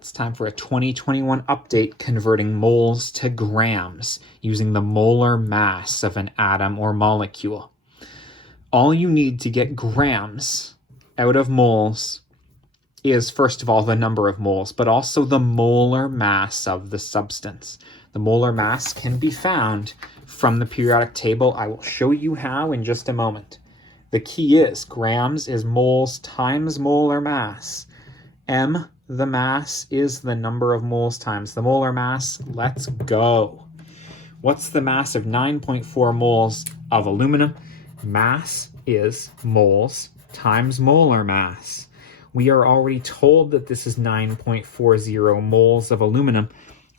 It's time for a 2021 update converting moles to grams using the molar mass of an atom or molecule. All you need to get grams out of moles is, first of all, the number of moles, but also the molar mass of the substance. The molar mass can be found from the periodic table. I will show you how in just a moment. The key is grams is moles times molar mass. M, the mass, is the number of moles times the molar mass. Let's go. What's the mass of 9.4 moles of aluminum? Mass is moles times molar mass. We are already told that this is 9.40 moles of aluminum.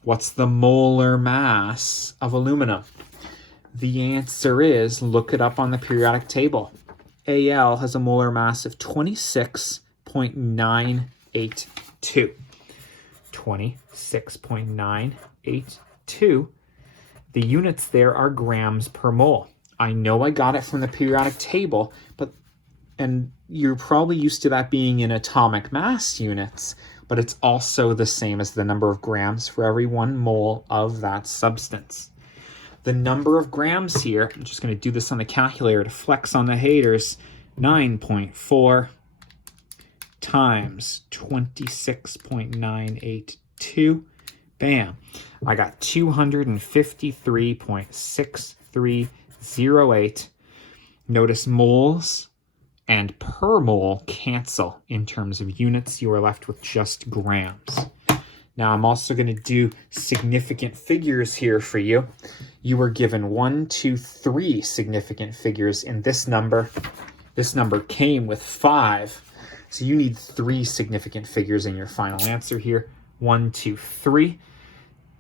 What's the molar mass of aluminum? The answer is, look it up on the periodic table. Al has a molar mass of 26.982. 26.982. The units there are grams per mole. I know I got it from the periodic table, and you're probably used to that being in atomic mass units, but it's also the same as the number of grams for every 1 mole of that substance. The number of grams here, I'm just going to do this on the calculator to flex on the haters, 9.4 times 26.982. Bam. I got 253.6308. Notice moles and per mole cancel in terms of units. You are left with just grams. Now I'm also going to do significant figures here for you. You were given 1, 2, 3 significant figures in this number. This number came with 5. So you need 3 significant figures in your final answer here. 1, 2, 3.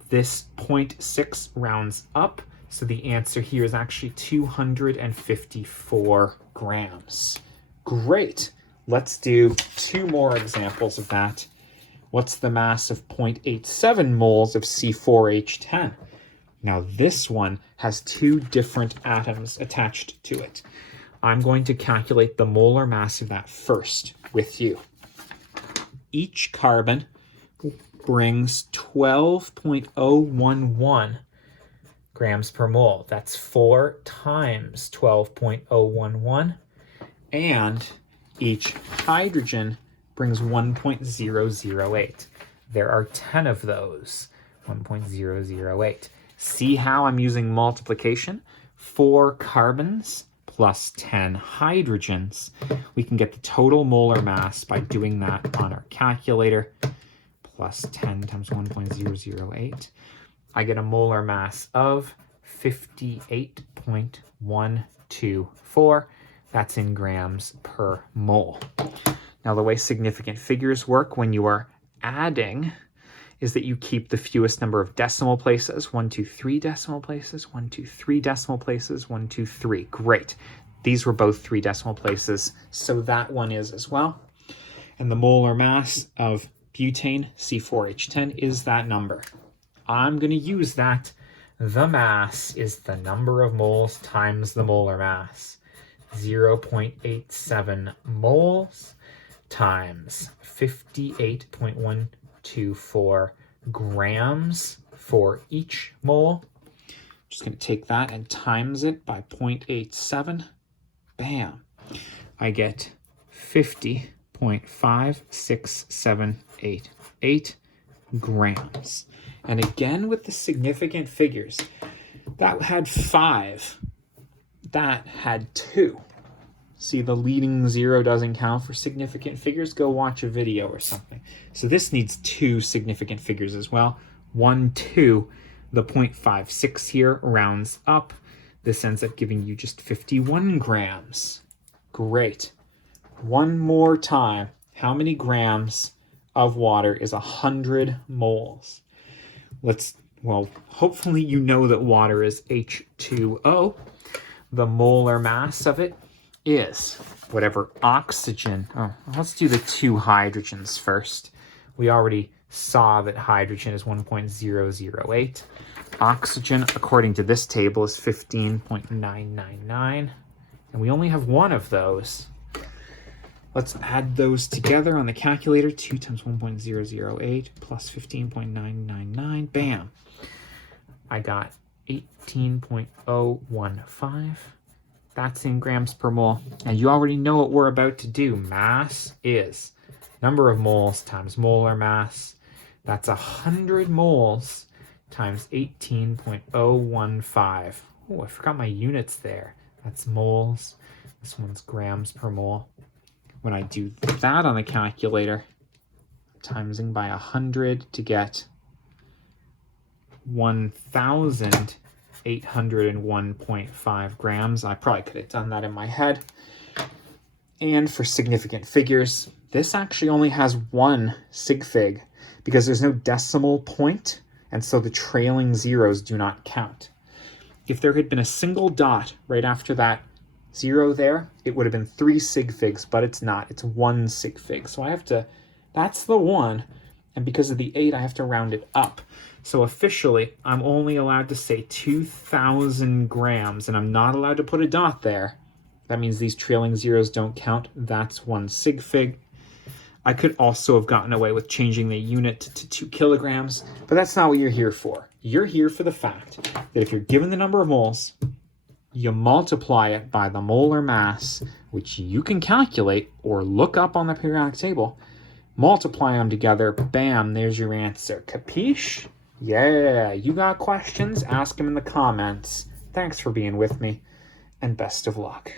This 0.6 rounds up. So the answer here is actually 254 grams. Great. Let's do 2 more examples of that. What's the mass of 0.87 moles of C4H10? Now this one has 2 different atoms attached to it. I'm going to calculate the molar mass of that first with you. Each carbon brings 12.011 grams per mole. That's 4 times 12.011. And each hydrogen brings 1.008. There are 10 of those, 1.008. See how I'm using multiplication? 4 carbons plus 10 hydrogens. We can get the total molar mass by doing that on our calculator. Plus 10 times 1.008. I get a molar mass of 58.124. That's in grams per mole. Now the way significant figures work when you are adding is that you keep the fewest number of decimal places. 1, 2, 3 decimal places, 1, 2, 3 decimal places, 1, 2, 3. Great. These were both 3 decimal places, so that one is as well. And the molar mass of butane, C4H10, is that number. I'm going to use that. The mass is the number of moles times the molar mass. 0.87 moles times 58.124 grams for each mole. Just going to take that and times it by 0.87. Bam. I get 50.5678 grams. And again with the significant figures, that had 5. That had 2. See, the leading 0 doesn't count for significant figures. Go watch a video or something. So this needs 2 significant figures as well. 1, 2. The 0.56 here rounds up. This ends up giving you just 51 grams. Great. One more time. How many grams of water is 100 moles? Hopefully you know that water is H2O. The molar mass of it is whatever oxygen. Let's do the 2 hydrogens first. We already saw that hydrogen is 1.008. Oxygen, according to this table, is 15.999. And we only have 1 of those. Let's add those together on the calculator. 2 times 1.008 plus 15.999. Bam. I got 18.015. That's in grams per mole. And you already know what we're about to do. Mass is number of moles times molar mass. That's 100 moles times 18.015. Oh, I forgot my units there. That's moles. This one's grams per mole. When I do that on the calculator, timesing by 100 to get 1,801.5 grams. I probably could have done that in my head. And for significant figures, this actually only has one sig fig because there's no decimal point, and so the trailing zeros do not count. If there had been a single dot right after that zero there, it would have been 3 sig figs, but it's not. It's 1 sig fig. So I have to, that's the 1, and because of the 8, I have to round it up. So officially, I'm only allowed to say 2,000 grams, and I'm not allowed to put a dot there. That means these trailing zeros don't count. That's 1 sig fig. I could also have gotten away with changing the unit to 2 kilograms, but that's not what you're here for. You're here for the fact that if you're given the number of moles, you multiply it by the molar mass, which you can calculate or look up on the periodic table. Multiply them together, bam, there's your answer. Capiche? Yeah, you got questions? Ask them in the comments. Thanks for being with me, and best of luck.